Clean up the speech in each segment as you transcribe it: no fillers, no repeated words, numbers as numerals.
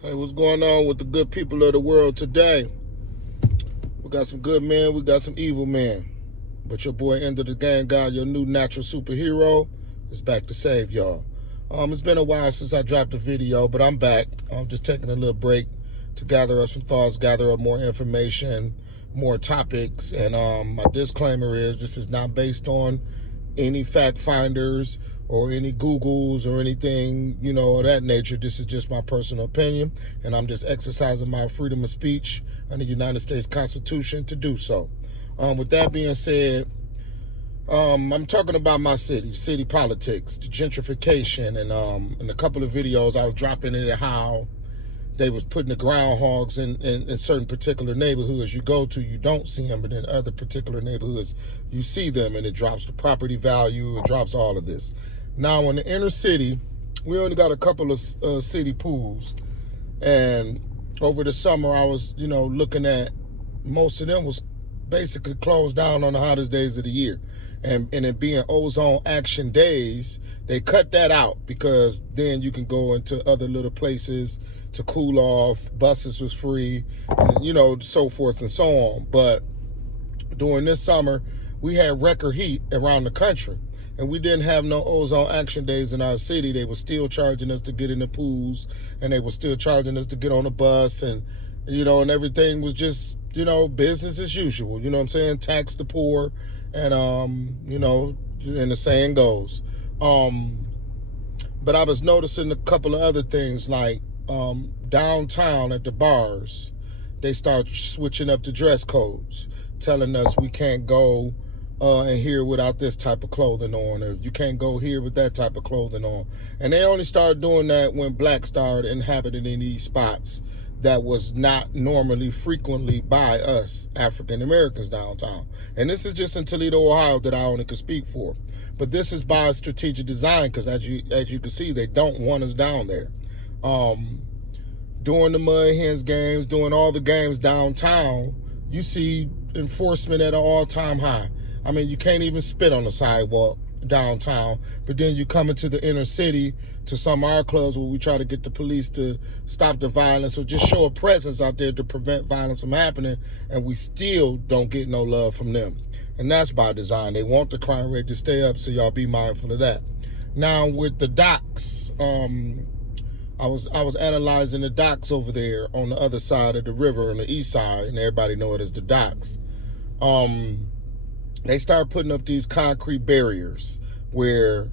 Hey, what's going on with the good people of the world today? We got some good men, we got some evil men. But your boy End of the Game God, your new natural superhero, is back to save y'all. It's been a while since I dropped a video, but I'm back. I'm just taking a little break to gather up some thoughts, gather up more information, more topics. And my disclaimer is this is not based on any fact finders or any Googles or anything, of that nature. This is just my personal opinion, and I'm just exercising my freedom of speech under the United States Constitution to do so. With that being said, I'm talking about my city politics, the gentrification, and in a couple of videos I was dropping into how they was putting the groundhogs in certain particular neighborhoods you go to, you don't see them, but in other particular neighborhoods, you see them, and it drops the property value, it drops all of this. Now, in the inner city, we only got a couple of city pools, and over the summer, I was, looking at most of them was basically closed down on the hottest days of the year. And it being ozone action days, they cut that out because then you can go into other little places to cool off. Buses was free, and, so forth and so on. But during this summer, we had record heat around the country, and we didn't have no ozone action days in our city. They were still charging us to get in the pools, and they were still charging us to get on the bus, and and everything was just business as usual. You know what I'm saying? Tax the poor, and and the saying goes. But I was noticing a couple of other things, like downtown at the bars, they start switching up the dress codes, telling us we can't go in here without this type of clothing on, or you can't go here with that type of clothing on. And they only started doing that when blacks started inhabiting these spots that was not normally frequently by us African Americans downtown. And this is just in Toledo, Ohio, that I only could speak for. But this is by strategic design, because as you can see, they don't want us down there. During the Mud Hens games, during all the games downtown, you see enforcement at an all-time high. I mean, you can't even spit on the sidewalk downtown, but then you come into the inner city to some of our clubs where we try to get the police to stop the violence or just show a presence out there to prevent violence from happening, and we still don't get no love from them. And that's by design. They want the crime rate to stay up, so y'all be mindful of that. Now with the docks, I was analyzing the docks over there on the other side of the river on the east side, and everybody know it as the docks. They start putting up these concrete barriers where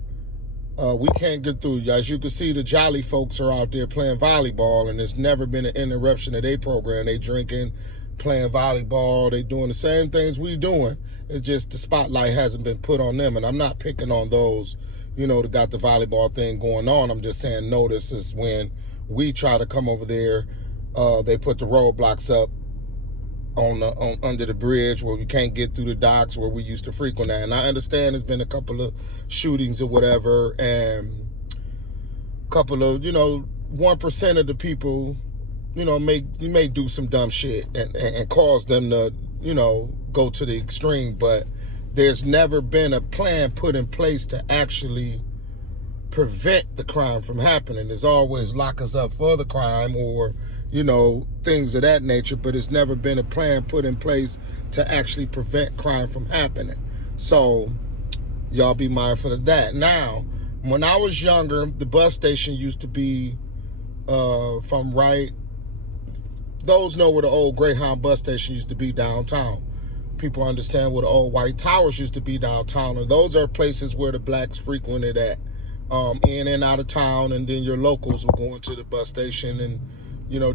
we can't get through. As you can see, the jolly folks are out there playing volleyball, and there's never been an interruption of their program. They drinking, playing volleyball, they doing the same things we doing. It's just the spotlight hasn't been put on them, and I'm not picking on those that got the volleyball thing going on. I'm just saying, notice is when we try to come over there, they put the roadblocks up on under the bridge where we can't get through the docks where we used to frequent at. And I understand there's been a couple of shootings or whatever, and a couple of 1% of the people may do some dumb shit and cause them to go to the extreme, but there's never been a plan put in place to actually prevent the crime from happening. There's always lock us up for the crime or things of that nature, but it's never been a plan put in place to actually prevent crime from happening. So y'all be mindful of that. Now, when I was younger, the bus station used to be those know where the old Greyhound bus station used to be downtown. People understand where the old White Towers used to be downtown, and those are places where the blacks frequented at, in and out of town, and then your locals were going to the bus station, and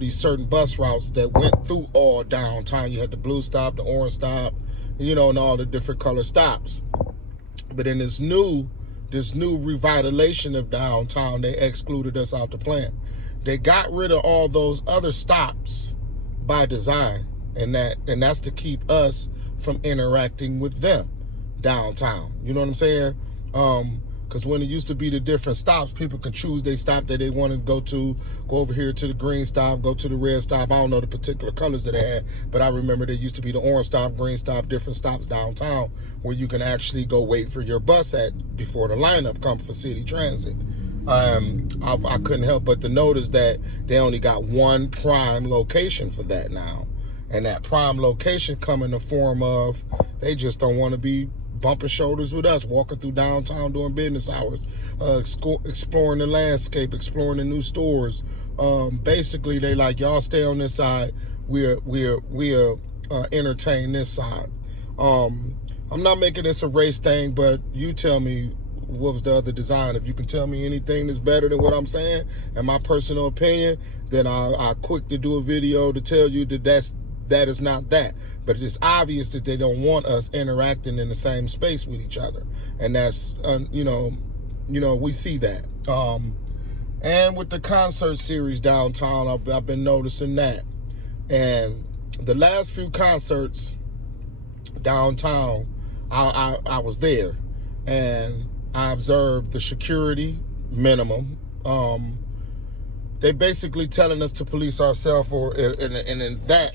these certain bus routes that went through all downtown. You had the blue stop, the orange stop, and all the different color stops. But in this new revitalization of downtown, they excluded us out the plan. They got rid of all those other stops by design, and that's to keep us from interacting with them downtown. You know what I'm saying? Because when it used to be the different stops, people can choose they stop that they want to go to, go over here to the green stop, go to the red stop. I don't know the particular colors that they had, but I remember there used to be the orange stop, green stop, different stops downtown where you can actually go wait for your bus at before the lineup comes for city transit. I couldn't help but to notice that they only got one prime location for that now. And that prime location come in the form of they just don't want to be bumping shoulders with us, walking through downtown during business hours, exploring the landscape, exploring the new stores. Basically, they like, y'all stay on this side, we'll entertain this side. I'm not making this a race thing, but you tell me, what was the other design? If you can tell me anything that's better than what I'm saying, and my personal opinion, then I'll quick to do a video to tell you that that is not that. But it's obvious that they don't want us interacting in the same space with each other, and that's we see that. And with the concert series downtown, I've been noticing that. And the last few concerts downtown, I was there, and I observed the security minimum. They basically telling us to police ourselves, and in that,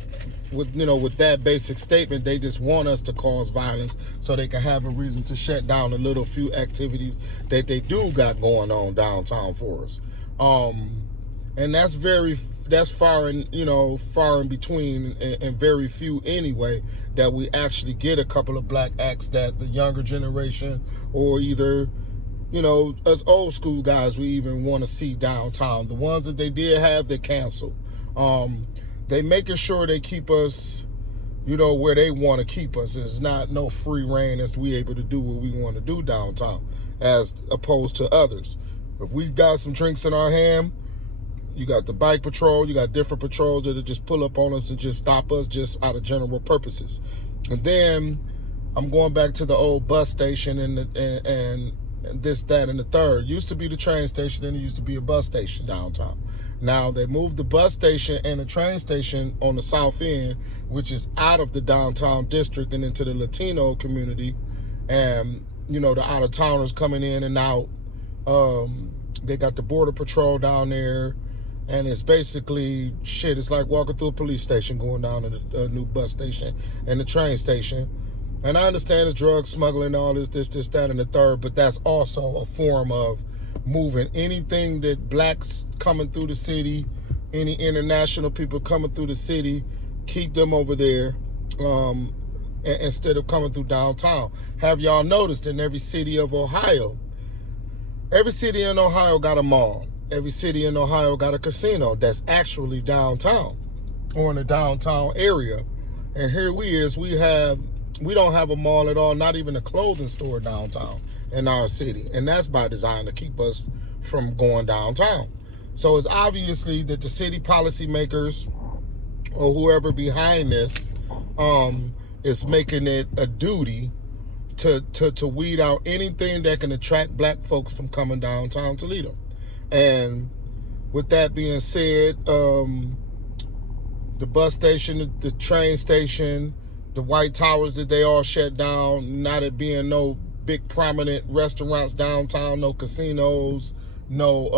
with that basic statement, they just want us to cause violence so they can have a reason to shut down the little few activities that they do got going on downtown for us. And that's far in between, and very few anyway, that we actually get a couple of black acts that the younger generation, or either us old school guys, we even want to see downtown. The ones that they did have, they canceled. They making sure they keep us, where they want to keep us. It's not no free reign as we able to do what we want to do downtown, as opposed to others. If we got some drinks in our hand, you got the bike patrol, you got different patrols that'll just pull up on us and just stop us just out of general purposes. And then I'm going back to the old bus station and this, that, and the third. Used to be the train station, then it used to be a bus station downtown. Now they moved the bus station and the train station on the south end, which is out of the downtown district and into the Latino community. And, the out-of-towners coming in and out. They got the border patrol down there. And it's basically, shit, it's like walking through a police station going down to a new bus station and the train station. And I understand it's drug smuggling, all this, that, and the third, but that's also a form of moving anything that blacks coming through the city, any international people coming through the city, keep them over there instead of coming through downtown. Have y'all noticed in every city in Ohio got a mall. Every city in Ohio got a casino that's actually downtown or in the downtown area. And here we don't have a mall at all, not even a clothing store downtown in our city. And that's by design to keep us from going downtown. So it's obviously that the city policymakers or whoever behind this is making it a duty to weed out anything that can attract black folks from coming downtown Toledo. And with that being said, the bus station, the train station, the White Towers that they all shut down, not it being no big prominent restaurants downtown, no casinos, no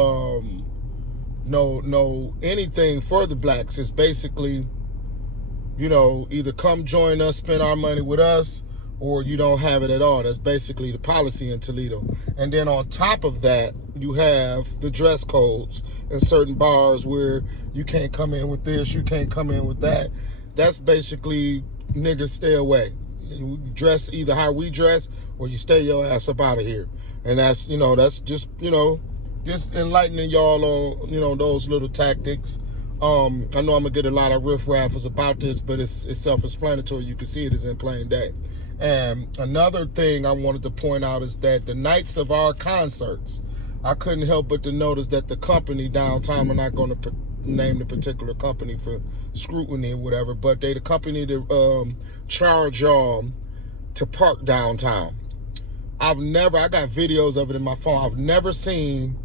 anything for the blacks. It's basically, either come join us, spend our money with us, or you don't have it at all. That's basically the policy in Toledo. And then on top of that, you have the dress codes in certain bars where you can't come in with this, you can't come in with that. That's basically, niggas, stay away. You dress either how we dress, or you stay your ass up out of here. And that's, that's just, just enlightening y'all on, those little tactics. I know I'm gonna get a lot of riff-raffles about this, but it's self-explanatory. You can see it is in plain day. And another thing I wanted to point out is that the nights of our concerts, I couldn't help but to notice that the company downtown, I'm not going to name the particular company for scrutiny or whatever, but they the company that charge y'all to park downtown. I got videos of it in my phone. I've never seen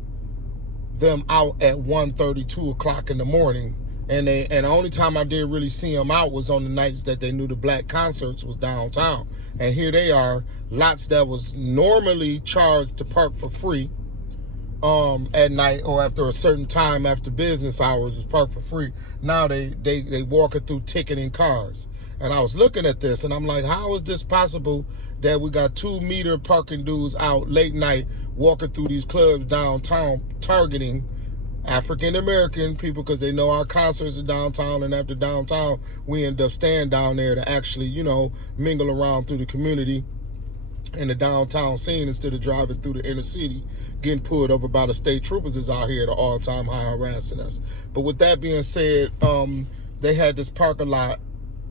them out at 1:30, 2 o'clock in the morning. And the only time I did really see them out was on the nights that they knew the black concerts was downtown. And here they are, lots that was normally charged to park for free, at night or after a certain time after business hours is parked for free. Now they walking through ticketing cars. And I was looking at this and I'm like, how is this possible that we got 2-meter parking dudes out late night walking through these clubs downtown targeting African American people because they know our concerts are downtown, and after downtown we end up staying down there to actually, you know, mingle around through the community in the downtown scene instead of driving through the inner city, getting pulled over by the state troopers is out here at an all-time high harassing us. But with that being said, they had this parking lot,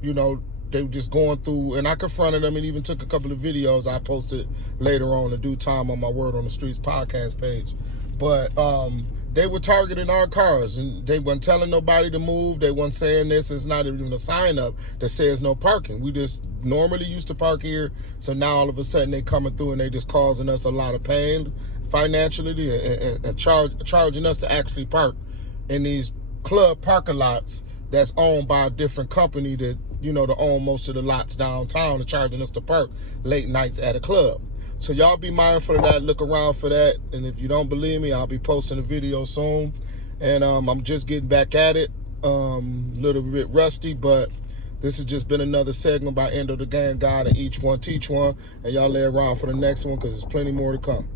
you know, they were just going through, and I confronted them and even took a couple of videos I posted later on in due time on my Word on the Streets podcast page. But they were targeting our cars, and they weren't telling nobody to move. They weren't saying this. It's not even a sign up that says no parking. We just normally used to park here, so now all of a sudden they coming through and they just causing us a lot of pain financially and charging us to actually park in these club parking lots that's owned by a different company that, you know, to own most of the lots downtown, and charging us to park late nights at a club. So y'all be mindful of that, look around for that. And if you don't believe me, I'll be posting a video soon. And I'm just getting back at it, a little bit rusty, but this has just been another segment by Endo the Gang God, and each one teach one. And y'all lay around for the next one because there's plenty more to come.